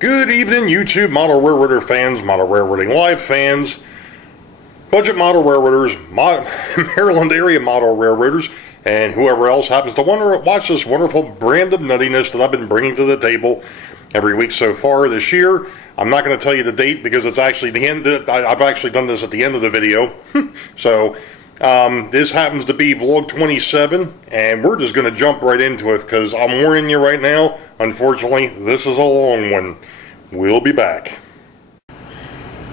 Good evening, YouTube model railroader fans, model railroading live fans, budget model railroaders, Maryland area model railroaders, and whoever else happens to watch this wonderful brand of nuttiness that I've been bringing to the table every week so far this year. I'm not going to tell you the date because it's actually the end. I've actually done this at the end of the video. So this happens to be vlog 27, and we're just going to jump right into it because I'm warning you right now, unfortunately, this is a long one. We'll be back.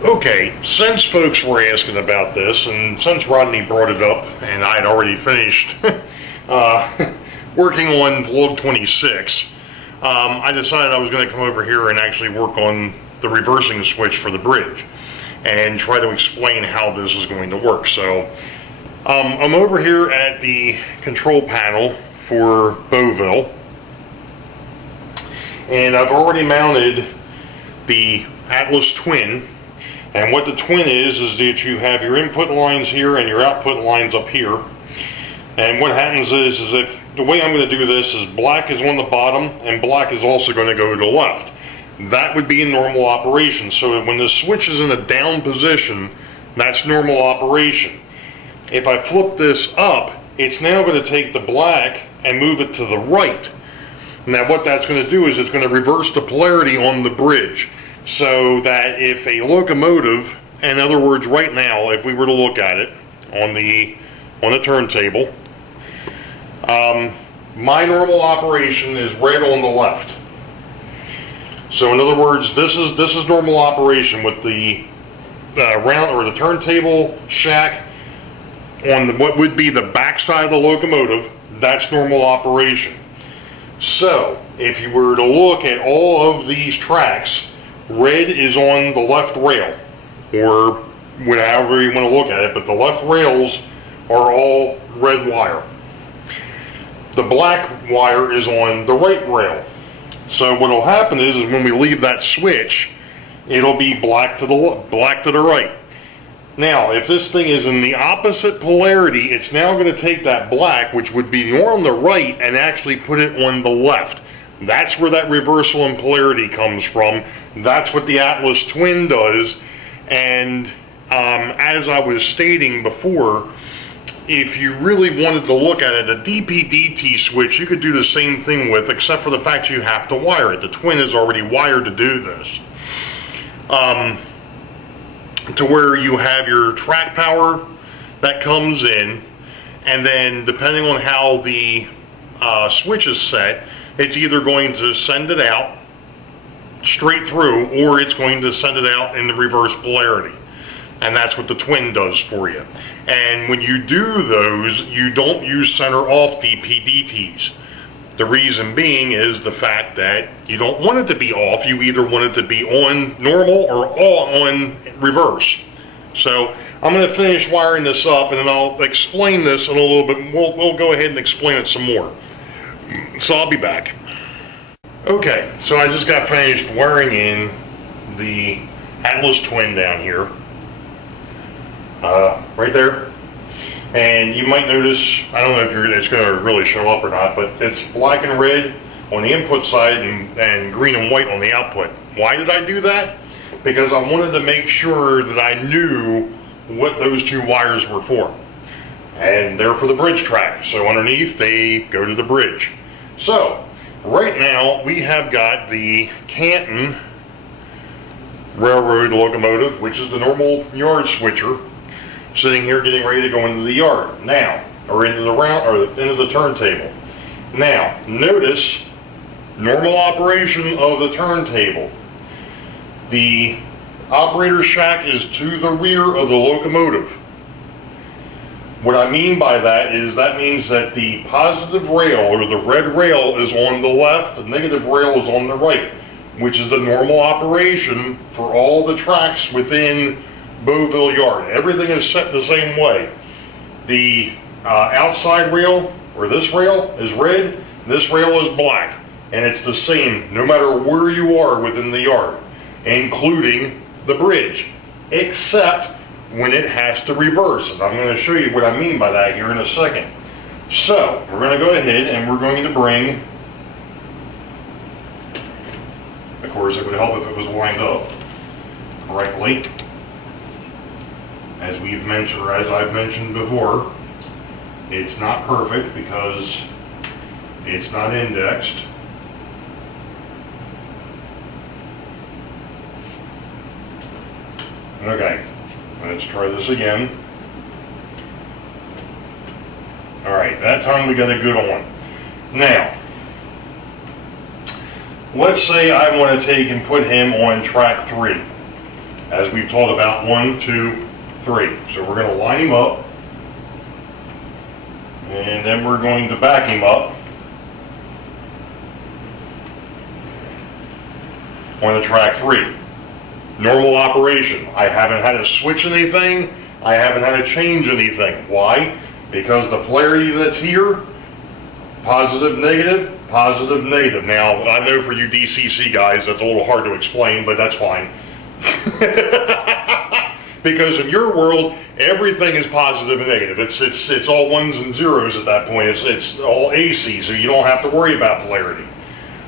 Okay, since folks were asking about this, and since Rodney brought it up, and I had already finished working on vlog 26, I decided I was going to come over here and actually work on the reversing switch for the bridge and try to explain how this is going to work. So I'm over here at the control panel for Boeville, and I've already mounted the Atlas Twin. And what the Twin is that you have your input lines here and your output lines up here. And what happens is if the way I'm going to do this is black is on the bottom and black is also going to go to the left. That would be in normal operation. So when the switch is in a down position, that's normal operation. If I flip this up, it's now going to take the black and move it to the right. Now what that's going to do is it's going to reverse the polarity on the bridge. So that if a locomotive, in other words right now, if we were to look at it on the turntable, my normal operation is right on the left. So in other words, this is normal operation with the the turntable shack on what would be the back side of the locomotive. That's normal operation. So if you were to look at all of these tracks, red is on the left rail, or however you want to look at it, but the left rails are all red wire. The black wire is on the right rail. So what will happen is when we leave that switch, it'll be black to the right. Now, if this thing is in the opposite polarity, it's now going to take that black, which would be on the right, and actually put it on the left. That's where that reversal in polarity comes from. That's what the Atlas Twin does. And as I was stating before, if you really wanted to look at it, a DP-DT switch you could do the same thing with, except for the fact you have to wire it. The Twin is already wired to do this. To where you have your track power that comes in, and then depending on how the switch is set, it's either going to send it out straight through, or it's going to send it out in the reverse polarity. And that's what the Twin does for you. And when you do those, you don't use center off DP-DTs. The reason being is the fact that you don't want it to be off. You either want it to be on normal or on reverse. So I'm going to finish wiring this up, and then I'll explain this in a little bit. We'll go ahead and explain it some more. So I'll be back. Okay, so I just got finished wiring in the Atlas Twin down here. Right there. And you might notice, I don't know if it's going to really show up or not, but it's black and red on the input side and green and white on the output. Why did I do that? Because I wanted to make sure that I knew what those two wires were for. And they're for the bridge track. So underneath, they go to the bridge. So right now, we have got the Canton railroad locomotive, which is the normal yard switcher, sitting here getting ready to go into the yard now, or into the turntable. Now, notice normal operation of the turntable. The operator's shack is to the rear of the locomotive. What I mean by that is that means that the positive rail, or the red rail, is on the left, the negative rail is on the right, which is the normal operation for all the tracks within Boeville Yard. Everything is set the same way. The outside rail, or this rail, is red, this rail is black, and it's the same no matter where you are within the yard, including the bridge, except when it has to reverse. And I'm going to show you what I mean by that here in a second. So we're going to go ahead and we're going to bring Of course, it would help if it was lined up correctly. As we've mentioned, or as I've mentioned before, it's not perfect because it's not indexed. Okay, let's try this again. All right, that time we got a good one. Now, let's say I want to take and put him on track 3, as we've talked about 1, 2, 3. So we're going to line him up, and then we're going to back him up on the track 3. Normal operation. I haven't had to switch anything. I haven't had to change anything. Why? Because the polarity that's here, positive, negative, positive, negative. Now, I know for you DCC guys, that's a little hard to explain, but that's fine. Because in your world, everything is positive and negative. It's all ones and zeros at that point. It's all AC, so you don't have to worry about polarity.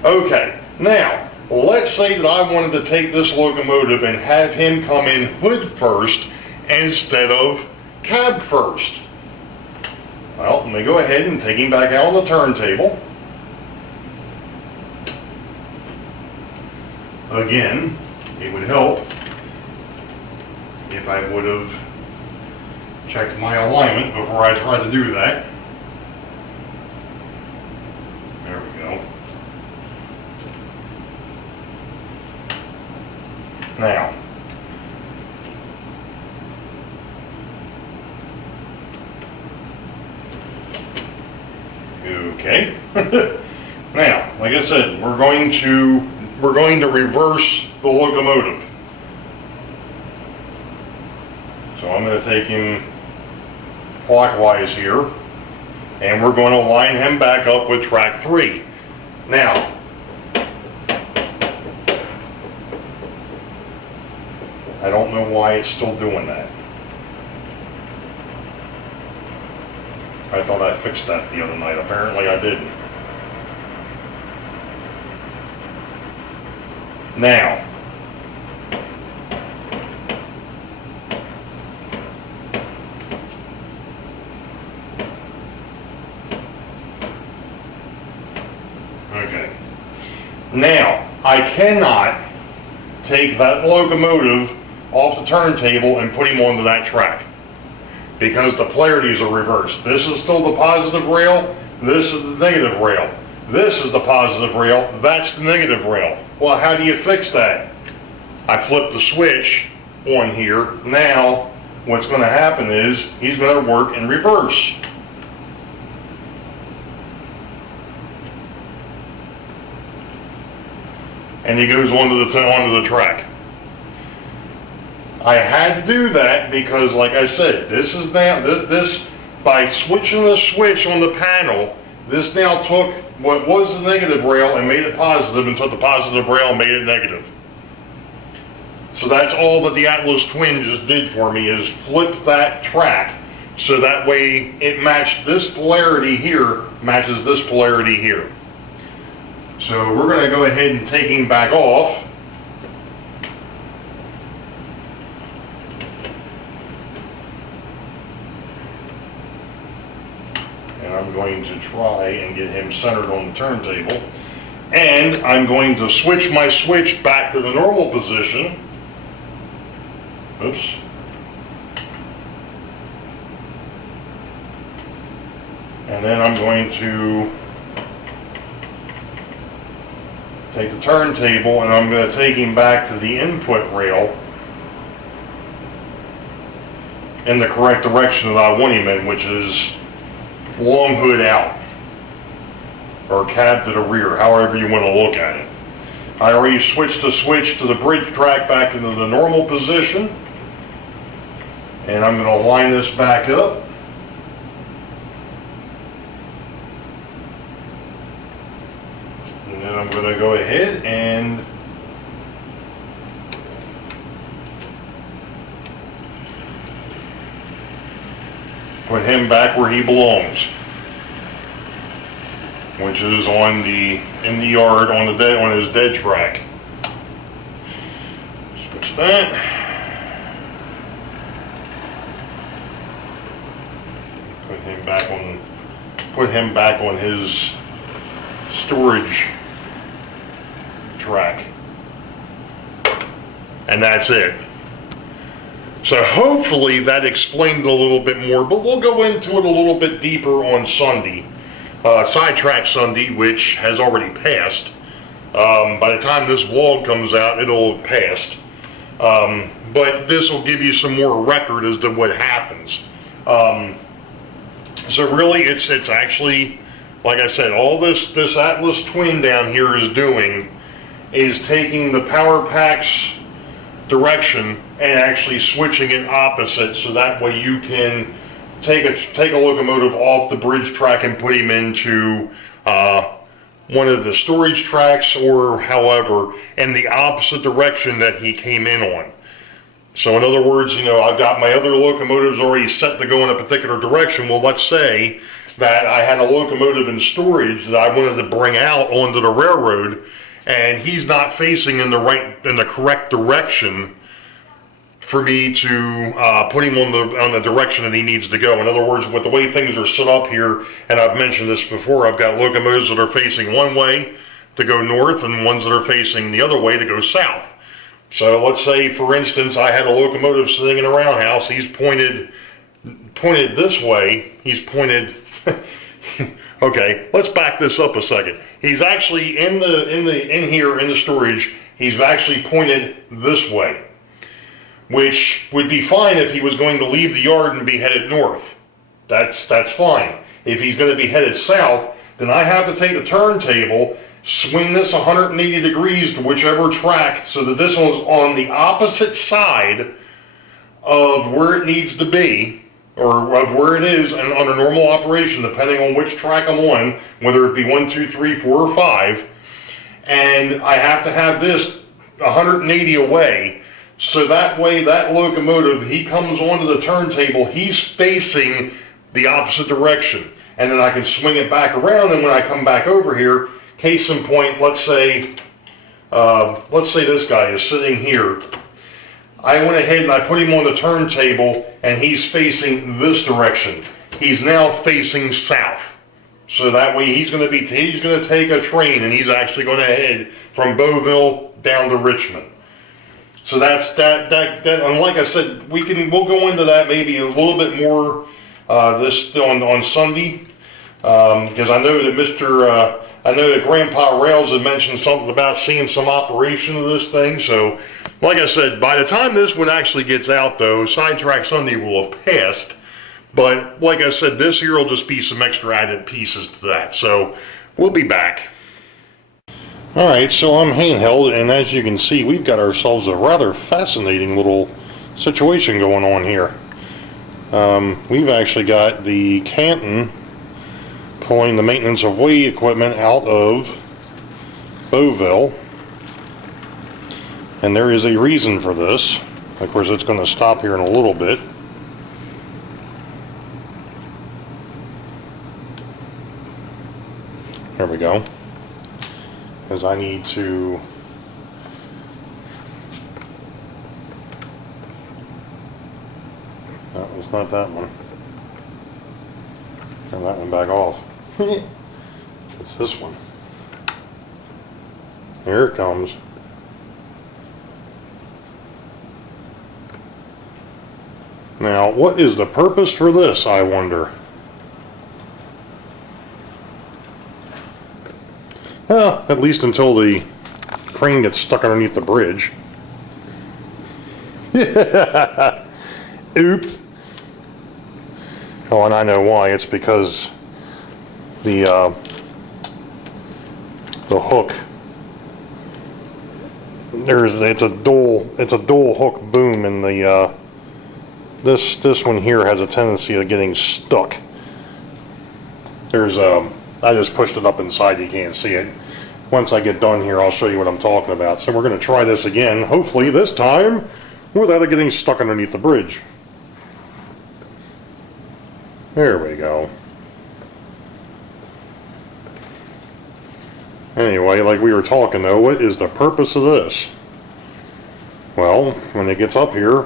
Okay, now, let's say that I wanted to take this locomotive and have him come in hood first instead of cab first. Well, let me go ahead and take him back out on the turntable. Again, it would help if I would have checked my alignment before I tried to do that. There we go. Now, okay. Now, like I said, we're going to reverse the locomotive. So I'm going to take him clockwise here, and we're going to line him back up with track 3. Now, I don't know why it's still doing that. I thought I fixed that the other night. Apparently I didn't. Now, okay. Now, I cannot take that locomotive off the turntable and put him onto that track, because the polarities are reversed. This is still the positive rail, this is the negative rail. This is the positive rail, that's the negative rail. Well, how do you fix that? I flip the switch on here. Now, what's going to happen is he's going to work in reverse. And he goes onto the track. I had to do that because, like I said, this is now, this by switching the switch on the panel, this now took what was the negative rail and made it positive, and took the positive rail and made it negative. So that's all that the Atlas Twin just did for me, is flip that track. So that way it matched this polarity here, matches this polarity here. So we're going to go ahead and take him back off. And I'm going to try and get him centered on the turntable. And I'm going to switch my switch back to the normal position. Oops. And then I'm going to take the turntable and I'm going to take him back to the input rail in the correct direction that I want him in, which is long hood out, or cab to the rear, however you want to look at it. I already switched the switch to the bridge track back into the normal position, and I'm going to line this back up. And then I'm going to go ahead and put him back where he belongs, which is in the yard on his dead track. that. Put him back on his storage track. And that's it. So hopefully that explained a little bit more, but we'll go into it a little bit deeper on Sunday. Sidetrack Sunday, which has already passed. By the time this vlog comes out, it'll have passed. But this will give you some more record as to what happens. So really, it's actually, like I said, all this Atlas Twin down here is doing is taking the power pack's direction and actually switching it opposite, so that way you can take a locomotive off the bridge track and put him into one of the storage tracks, or however, in the opposite direction that he came in on. So in other words, you know, I've got my other locomotives already set to go in a particular direction. Well, let's say that I had a locomotive in storage that I wanted to bring out onto the railroad, and he's not facing in the correct direction for me to put him on the direction that he needs to go. In other words, with the way things are set up here, and I've mentioned this before, I've got locomotives that are facing one way to go north and ones that are facing the other way to go south. So let's say, for instance, I had a locomotive sitting in a roundhouse. He's pointed this way. He's pointed. Okay, let's back this up a second. He's actually in here in the storage. He's actually pointed this way, which would be fine if he was going to leave the yard and be headed north. That's fine. If he's going to be headed south, then I have to take the turntable, swing this 180 degrees to whichever track, so that this one's on the opposite side of where it needs to be, or of where it is and under normal operation, depending on which track I'm on, whether it be 1, 2, 3, 4, or 5. And I have to have this 180 away, so that way that locomotive, he comes onto the turntable, he's facing the opposite direction. And then I can swing it back around, and when I come back over here, case in point, let's say this guy is sitting here. I went ahead and I put him on the turntable, and he's facing this direction. He's now facing south. So that way he's going to take a train, and he's actually going to head from Boeville down to Richmond. So that's that. And like I said, we'll go into that maybe a little bit more this on Sunday, because I know that Grandpa Rails had mentioned something about seeing some operation of this thing. So, like I said, by the time this one actually gets out, though, Sidetrack Sunday will have passed. But like I said, this here will just be some extra added pieces to that. So, we'll be back. Alright, so I'm handheld, and as you can see, we've got ourselves a rather fascinating little situation going on here. We've actually got the Canton pulling the maintenance of way equipment out of Boeville, and there is a reason for this. Of course, it's going to stop here in a little bit. There we go. Because I need to no, it's not that one. Turn that one back off. It's this one. Here it comes. Now, what is the purpose for this, I wonder? Well, at least until the crane gets stuck underneath the bridge. Oops. Oh, and I know why. It's because the hook. It's a dual hook boom, and the this one here has a tendency of getting stuck. I just pushed it up inside. You can't see it. Once I get done here, I'll show you what I'm talking about. So we're going to try this again. Hopefully this time without it getting stuck underneath the bridge. There we go. Anyway, like we were talking though, what is the purpose of this? Well, when it gets up here,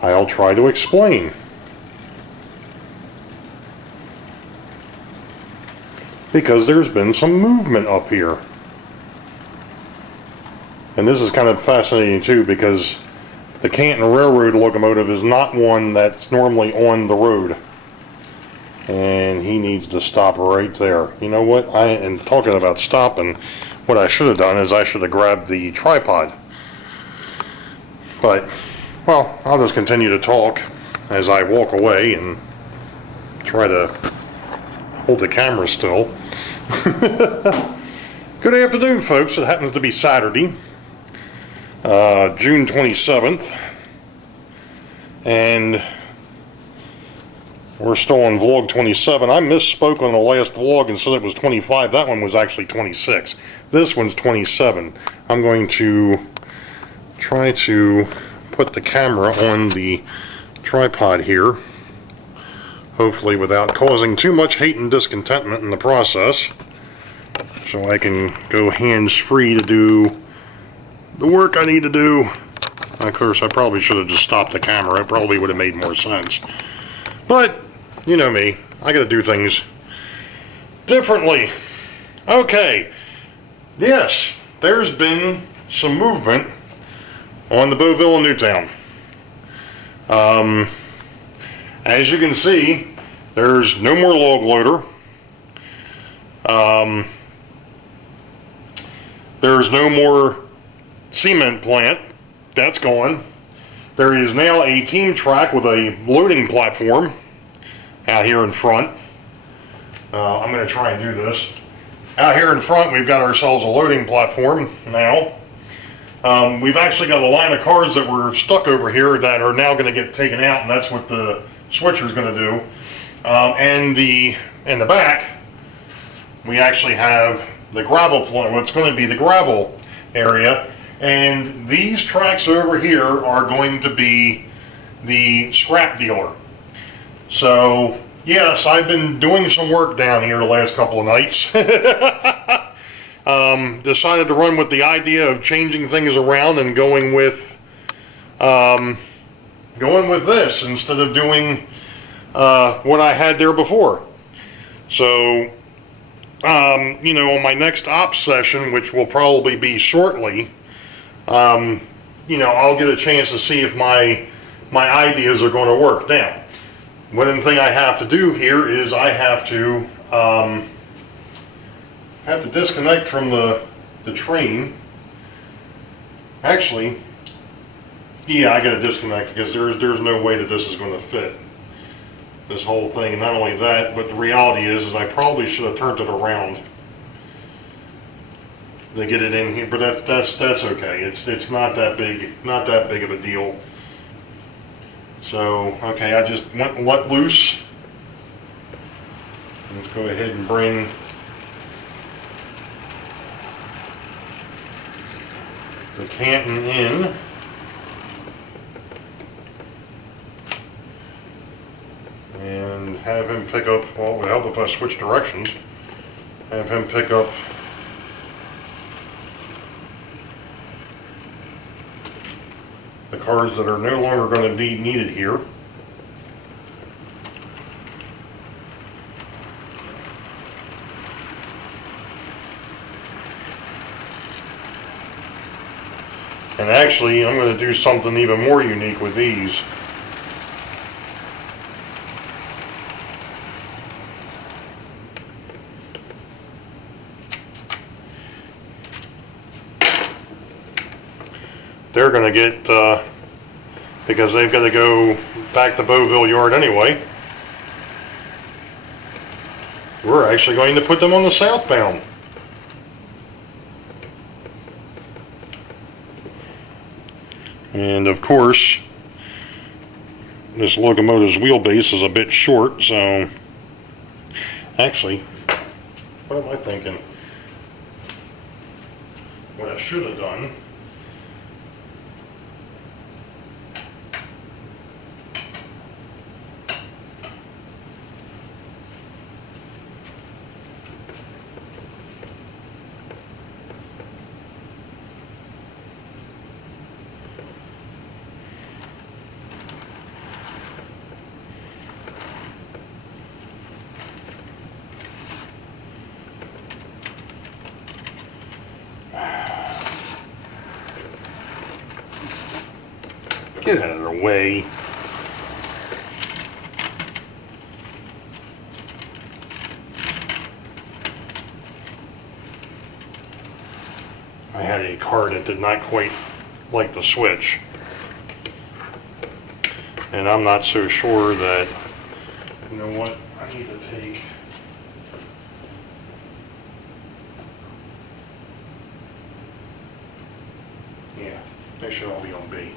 I'll try to explain. Because there's been some movement up here. And this is kind of fascinating too, because the Canton Railroad locomotive is not one that's normally on the road. And he needs to stop right there. You know what? And talking about stopping, what I should have done is I should have grabbed the tripod. But, well, I'll just continue to talk as I walk away and try to hold the camera still. Good afternoon, folks. It happens to be Saturday, June 27th, and we're still on vlog 27. I misspoke on the last vlog and said it was 25. That one was actually 26. This one's 27. I'm going to try to put the camera on the tripod here, hopefully without causing too much hate and discontentment in the process, so I can go hands-free to do the work I need to do. Of course, I probably should have just stopped the camera. It probably would have made more sense. But, you know me, I gotta do things differently. Okay, yes, there's been some movement on the Boeville in Newtown. As you can see, there's no more log loader. There's no more cement plant. That's gone. There is now a team track with a loading platform out here in front. I'm going to try and do this. Out here in front, we've got ourselves a loading platform now. We've actually got a line of cars that were stuck over here that are now going to get taken out, and that's what the switcher is going to do. And in the back, we actually have the gravel plant, what's going to be the gravel area. And these tracks over here are going to be the scrap dealer. So, yes, I've been doing some work down here the last couple of nights. Decided to run with the idea of changing things around and going with this instead of doing what I had there before. So, you know, on my next ops session, which will probably be shortly, you know, I'll get a chance to see if my ideas are going to work. Now, one thing I have to do here is I have to disconnect from the train. Actually, yeah, I got to disconnect because there's no way that this is going to fit, this whole thing. And not only that, but the reality is I probably should have turned it around to get it in here, but that's okay. It's not that big of a deal. So, okay, I just let loose. Let's go ahead and bring the Canton in. And have him pick up, well, it would help if I switch directions. Have him pick up the cars that are no longer going to be needed here. And actually, I'm going to do something even more unique with these. They're going to get, because they've got to go back to Boeville Yard anyway, we're actually going to put them on the southbound. And of course, this locomotive's wheelbase is a bit short, so actually, what am I thinking? What I should have done Get out of the way. I had a car that did not quite like the switch. And I'm not so sure that, you know what, I need to take. Yeah, they should all be on B.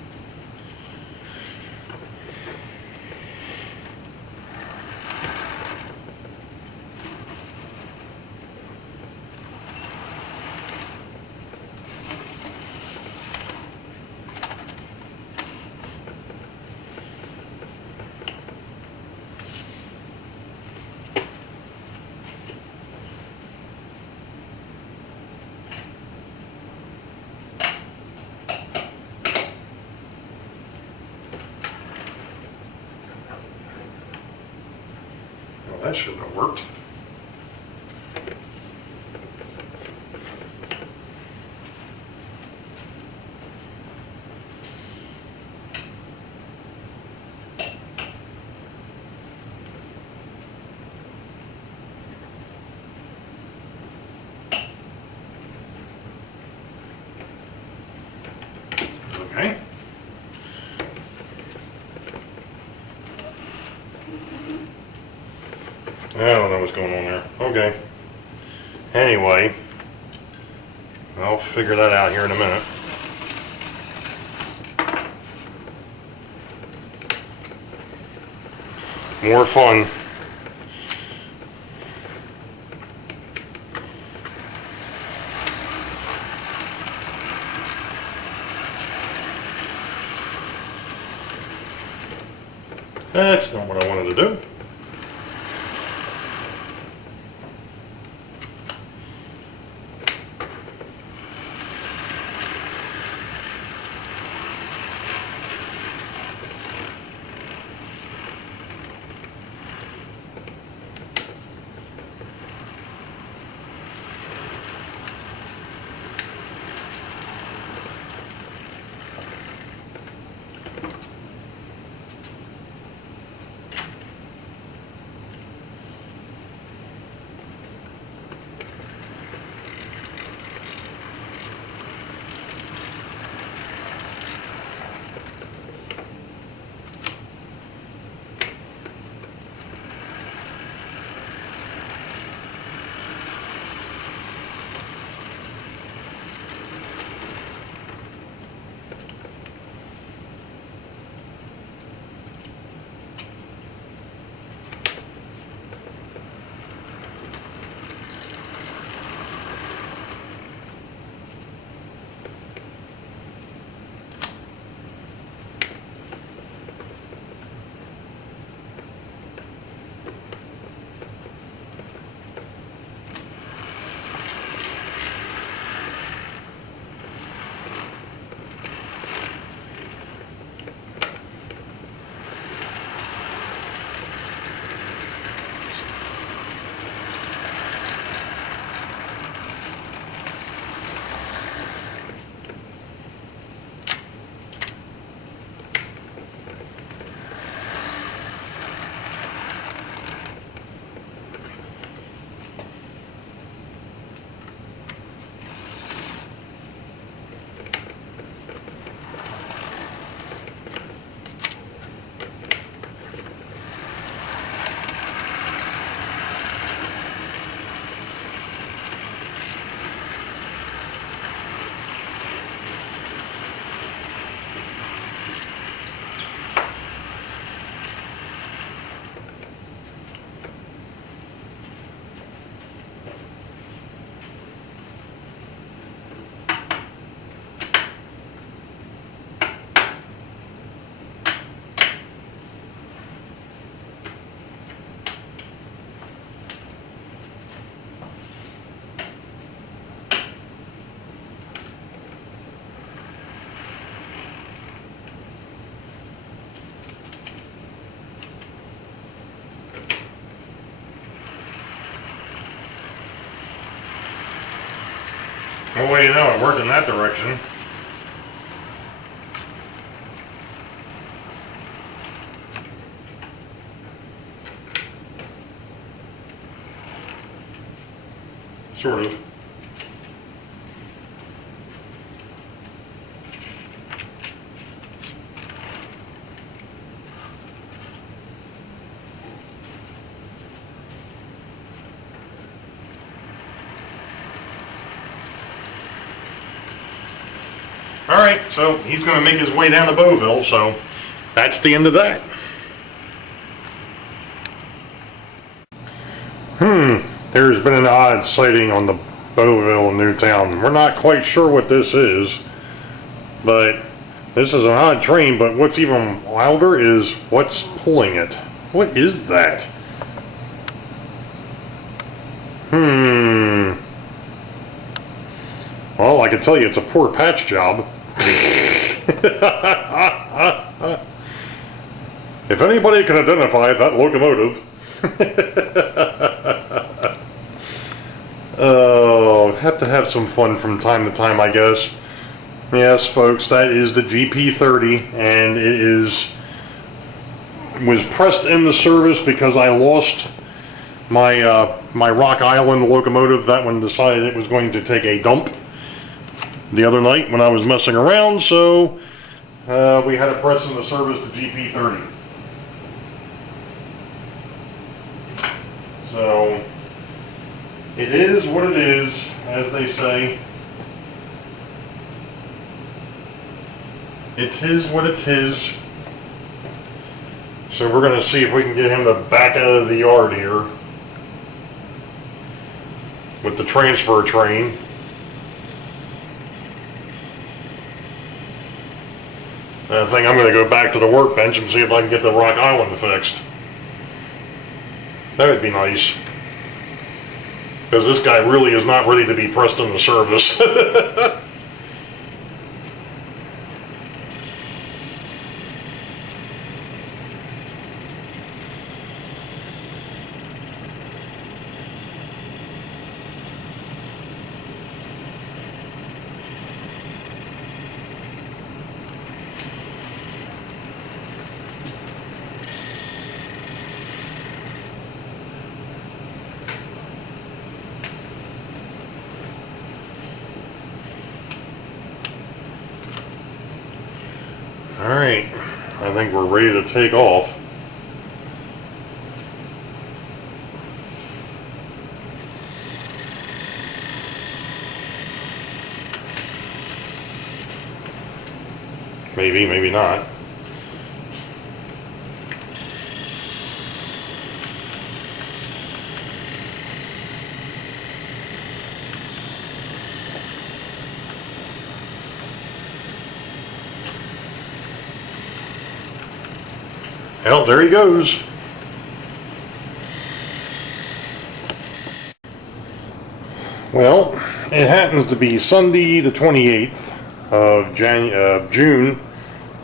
That should have worked. Okay. I don't know what's going on there. Okay. Anyway, I'll figure that out here in a minute. More fun. That's not what I wanted to do. Well, you know, it worked in that direction. Sort of. Alright, so he's going to make his way down to Boeville, so that's the end of that. There's been an odd sighting on the Boeville in Newtown. We're not quite sure what this is, but this is an odd train, but what's even wilder is what's pulling it. What is that? Well, I can tell you it's a poor patch job. If anybody can identify that locomotive. Oh, have to have some fun from time to time, I guess. Yes, folks, that is the GP30, and it was pressed in the service because I lost my my Rock Island locomotive. That one decided it was going to take a dump the other night when I was messing around, so we had to press in the service the GP30. So it is what it is, as they say. It is what it is. So we're going to see if we can get him to back out of the yard here with the transfer train. I think I'm going to go back to the workbench and see if I can get the Rock Island fixed. That would be nice. Because this guy really is not ready to be pressed into service. Alright, I think we're ready to take off. Maybe, maybe not. Well, there he goes. Well, it happens to be Sunday the 28th of June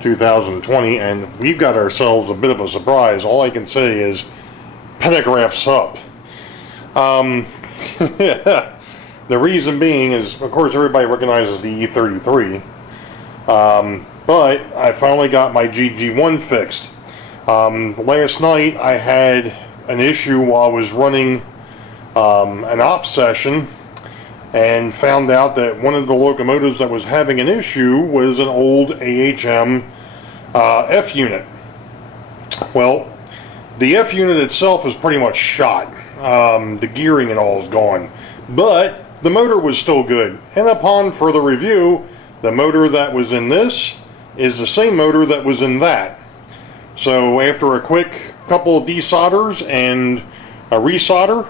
2020, and we've got ourselves a bit of a surprise. All I can say is pentagraphs up. The reason being is, of course, everybody recognizes the E33, but I finally got my GG1 fixed. Last night I had an issue while I was running an op session and found out that one of the locomotives that was having an issue was an old AHM F unit. Well, the F unit itself is pretty much shot. The gearing and all is gone, but the motor was still good. And upon further review, the motor that was in this is the same motor that was in that. So after a quick couple of desolders and a resolder,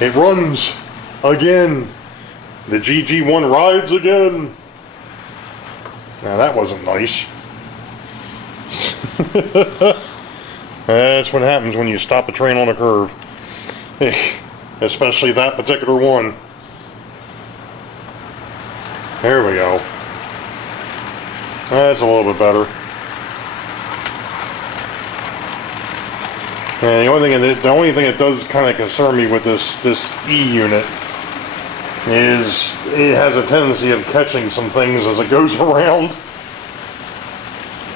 it runs again. The GG1 rides again. Now that wasn't nice. That's what happens when you stop a train on a curve. Especially that particular one. There we go. That's a little bit better. And the only thing that does kind of concern me with this E unit is it has a tendency of catching some things as it goes around,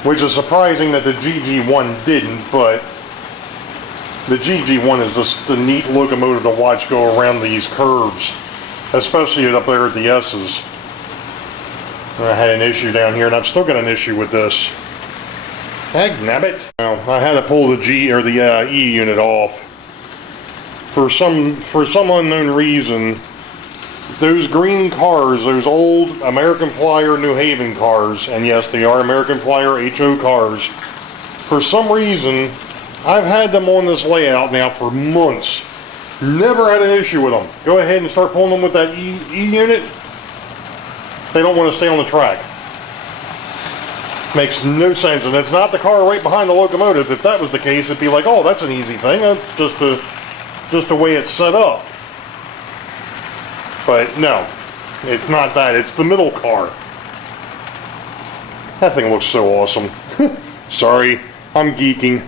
which is surprising that the GG1 didn't, but The GG1 is just a neat locomotive to watch go around these curves, especially up there at the S's. I had an issue down here, and I've still got an issue with this. Dagnabbit. Now, I had to pull the G or the E unit off. For some unknown reason, those green cars, those old American Flyer New Haven cars, and yes, they are American Flyer HO cars, for some reason, I've had them on this layout now for months. Never had an issue with them. Go ahead and start pulling them with that E unit. They don't want to stay on the track. Makes no sense, and it's not the car right behind the locomotive. If that was the case, it'd be like, oh, that's an easy thing. That's just the way it's set up. But no, it's not that. It's the middle car. That thing looks so awesome. Sorry, I'm geeking.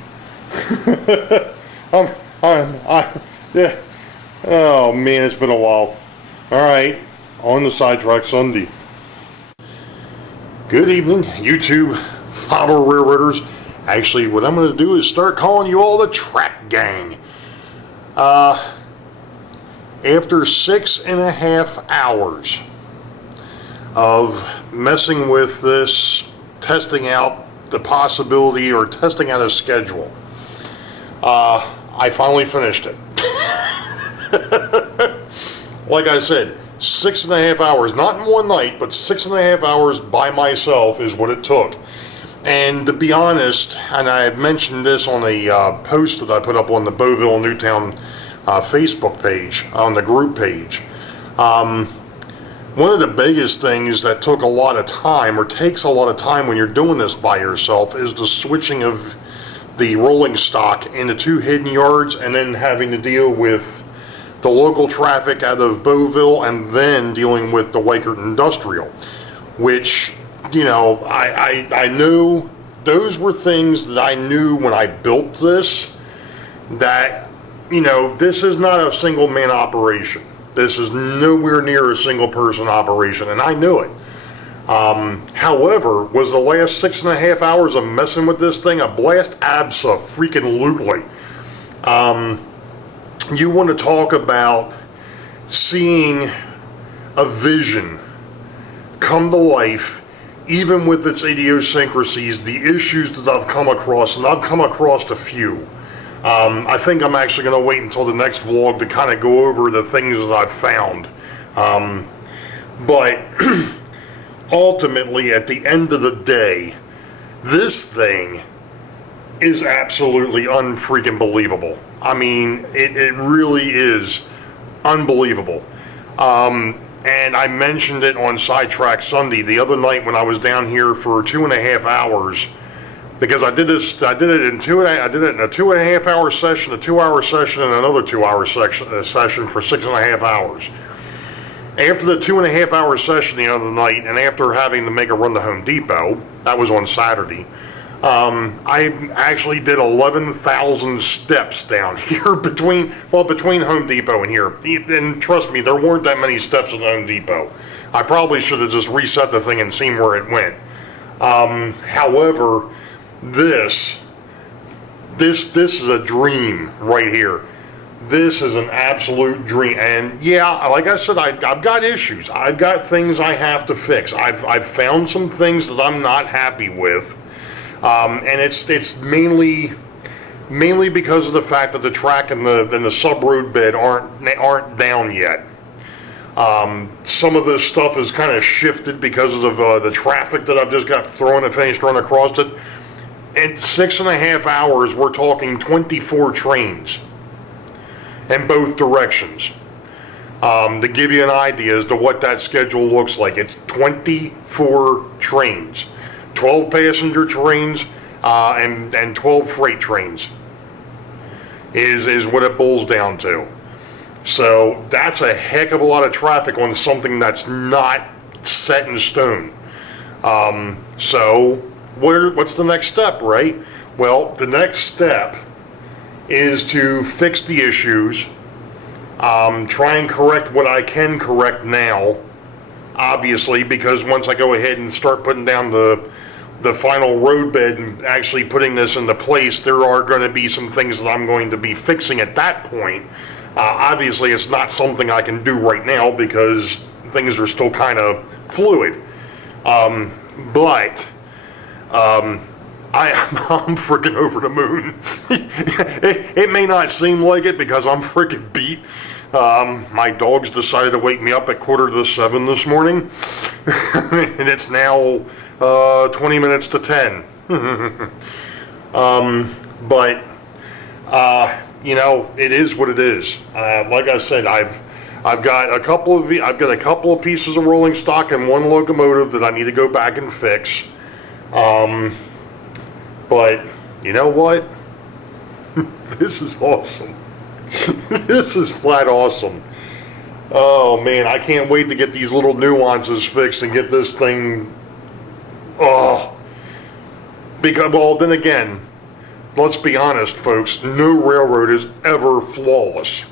Yeah. Oh man, it's been a while. All right, on the Sidetrack Sunday. Good evening, YouTube model railroaders. Actually, what I'm going to do is start calling you all the track gang. After 6.5 hours of messing with this, testing out the possibility or testing out a schedule, I finally finished it. Like I said, 6.5 hours, not in one night, but 6.5 hours by myself is what it took. And to be honest, and I had mentioned this on a post that I put up on the Boeville, Newtown Facebook page, on the group page. One of the biggest things that took a lot of time, or takes a lot of time when you're doing this by yourself, is the switching of the rolling stock into 2 hidden yards, and then having to deal with the local traffic out of Boeville, and then dealing with the Weikert Industrial, which, you know, I knew those were things that I knew when I built this, that, you know, this is not a single man operation. This is nowhere near a single person operation, and I knew it. However, was the last 6.5 hours of messing with this thing a blast? Abso-freaking-lutely. You want to talk about seeing a vision come to life, even with its idiosyncrasies, the issues that I've come across, and I've come across a few. I think I'm actually going to wait until the next vlog to kind of go over the things that I've found. But ultimately, at the end of the day, this thing is absolutely unfreaking believable. I mean, it really is unbelievable. And I mentioned it on Sidetrack Sunday the other night when I was down here for 2.5 hours, because I did it in I did it in a 2.5 hour session, a 2-hour session, and another 2-hour session for 6.5 hours. After the 2.5 hour session the other night, and after having to make a run to Home Depot, that was on Saturday, I actually did 11,000 steps down here between Home Depot and here. And trust me, there weren't that many steps at Home Depot. I probably should have just reset the thing and seen where it went. However, this is a dream right here. This is an absolute dream. And yeah, like I said, I've got issues. I've got things I have to fix. I've found some things that I'm not happy with. And it's mainly because of the fact that the track and the sub-road bed aren't down yet. Some of this stuff is kind of shifted because of the traffic that I've just got thrown and finished running across it. In 6.5 hours, we're talking 24 trains in both directions. To give you an idea as to what that schedule looks like, it's 24 trains. 12 passenger trains and 12 freight trains is what it boils down to. So that's a heck of a lot of traffic on something that's not set in stone. So what's the next step, right? Well, the next step is to fix the issues, try and correct what I can correct now, obviously, because once I go ahead and start putting down the the final roadbed and actually putting this into place, there are going to be some things that I'm going to be fixing at that point. Obviously, it's not something I can do right now because things are still kind of fluid. But I'm freaking over the moon. It may not seem like it because I'm freaking beat. My dogs decided to wake me up at 6:45 this morning, and it's now 20 minutes to 10. But you know, it is what it is. Like I said, I've got a couple of pieces of rolling stock and one locomotive that I need to go back and fix. But you know what? This is awesome. This is flat awesome. Oh man, I can't wait to get these little nuances fixed and get this thing. Oh, because, well, then again, let's be honest, folks. No railroad is ever flawless.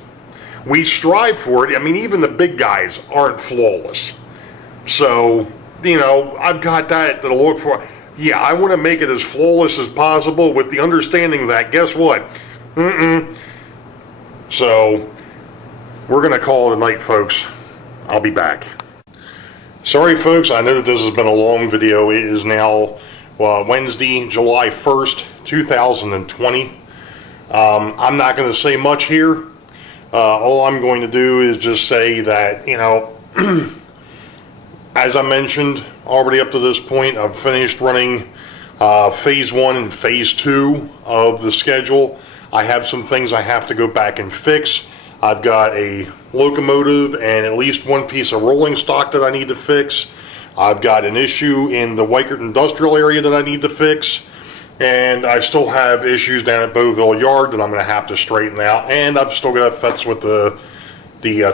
We strive for it. I mean, even the big guys aren't flawless. So, you know, I've got that to look for. Yeah, I want to make it as flawless as possible with the understanding that, guess what? So, we're going to call it a night, folks. I'll be back. Sorry, folks, I know that this has been a long video. It is now Wednesday, July 1st, 2020. I'm not going to say much here. All I'm going to do is just say that, you know, as I mentioned already up to this point, I've finished running phase 1 and phase 2 of the schedule. I have some things I have to go back and fix. I've got a locomotive and at least one piece of rolling stock that I need to fix. I've got an issue in the Wykert industrial area that I need to fix. And I still have issues down at Boeville Yard that I'm going to have to straighten out. And I've still got to fetch with the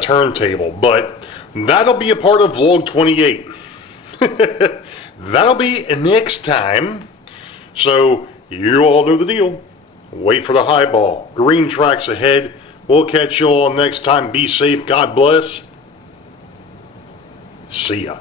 turntable. But that'll be a part of vlog 28. That'll be next time. So you all know the deal. Wait for the highball. Green tracks ahead. We'll catch you all next time. Be safe. God bless. See ya.